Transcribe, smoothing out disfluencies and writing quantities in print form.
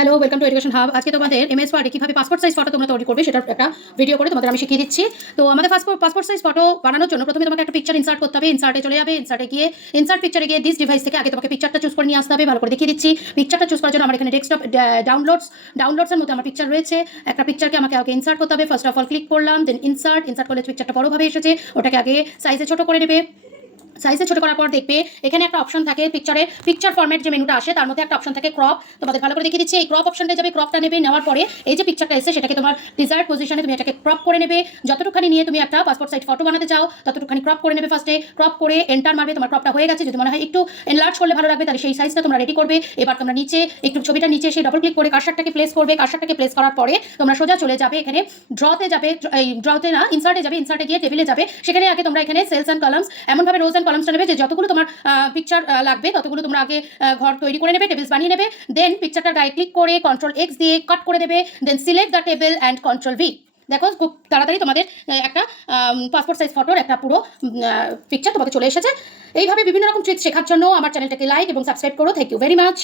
Hello, welcome to education hub. আজকে তোমাদের MS ওয়ার্ডে কিভাবে পাসপোর্ট সাইজ ফটো তোমরা তৈরি করবে সেটার একটা ভিডিও করে তোমাদের আমি শিখিয়ে দিচ্ছি। তো আমাদের পাসপোর্ট সাইজ ফটো বানানোর জন্য প্রথমে তোমাকে একটা পিকচার ইনসার্ট করতে হবে। ইনসার্টে চলে যাবে, ইনসার্ট পিকচারে গিয়ে দিস ডিভাইস থেকে আগে তোমাকে পিকচারটা চুজ করে নিয়ে আসতে হবে। ভালো করে দেখিয়ে দিচ্ছি। পিকচারটা চুজ করার জন্য আমার এখানে ডেস্কটপ ডাউনলোডসের মধ্যে আমার পিকচার রয়েছে। একটা পিকচারকে আমাকে আগে ইনসার্ট করতে হবে। ফার্স্ট অফ অল ক্লিক করলাম, দেন ইনসার্ট করলে পিকচারটা বড়ভাবে এসেছে, ওটাকে আগে সাইজে ছোট করে নেবে। সাইজে ছোট করার পর দেখবে এখানে একটা অপশন থাকে, পিকচার ফরম্যাট যে মেনুটা আসে তার মধ্যে একটা অপশন থাকে ক্রপ। তোমাদের ভালো করে দেখিয়ে দিচ্ছি। এই ক্রপ অপশনটা যাবে, ক্রপটা নেবে, নেওয়ার পরে এই যে পিকচারটা এসে সেটাকে তোমার ডিজায়ার্ড পজিশনে তুমি এটাকে ক্রপ করে নেবে। যতটুখানি নিয়ে তুমি একটা পাসপোর্ট সাইজ ফটো বানাতে চাও ততটুখানি ক্রপ করে নেবে। ফার্স্টে ক্রপ করে এন্টার মারবে, তোমার ক্রপটা হয়ে গেছে। যদি মনে হয় একটু এনলার্জ করলে ভালো লাগবে তাহলে সেই সাইজটা তোমরা রেডি করবে। এবার তোমরা নিচে একটু ছবিটা নিচে এসে ডবল ক্লিক করে কার্সারটাকে প্লেস করবে। কার্সারটাকে প্লেস করার পরে তোমরা সোজা চলে যাবে এখানে ড্রতে যাবে, এই ড্রতে না ইনসার্টে যাবে, ইনসার্টে গিয়ে টেবিলে যাবে। সেখানে আগে তোমরা এখানে সেলস অ্যান্ড কলামস এমনভাবে রোজ অ্যান্ড কলামসটা নেবে যে যতগুলো তোমার পিকচার লাগবে ততগুলো তোমরা আগে ঘর তৈরি করে নেবে, টেবিলস বানিয়ে নেবে। দেন পিকচারটার গায়ে ক্লিক করে কন্ট্রোল এক্স দিয়ে কাট করে দেবে। Then select the table and control V. দেখো খুব তাড়াতাড়ি তোমাদের একটা পাসপোর্ট সাইজ ফটোর একটা পুরো পিকচার তোমাকে চলে এসেছে। এইভাবে বিভিন্ন রকম ট্রিক্স শেখার জন্য আমার চ্যানেলটাকে লাইক এবং সাবস্ক্রাইব করো। Thank you very much.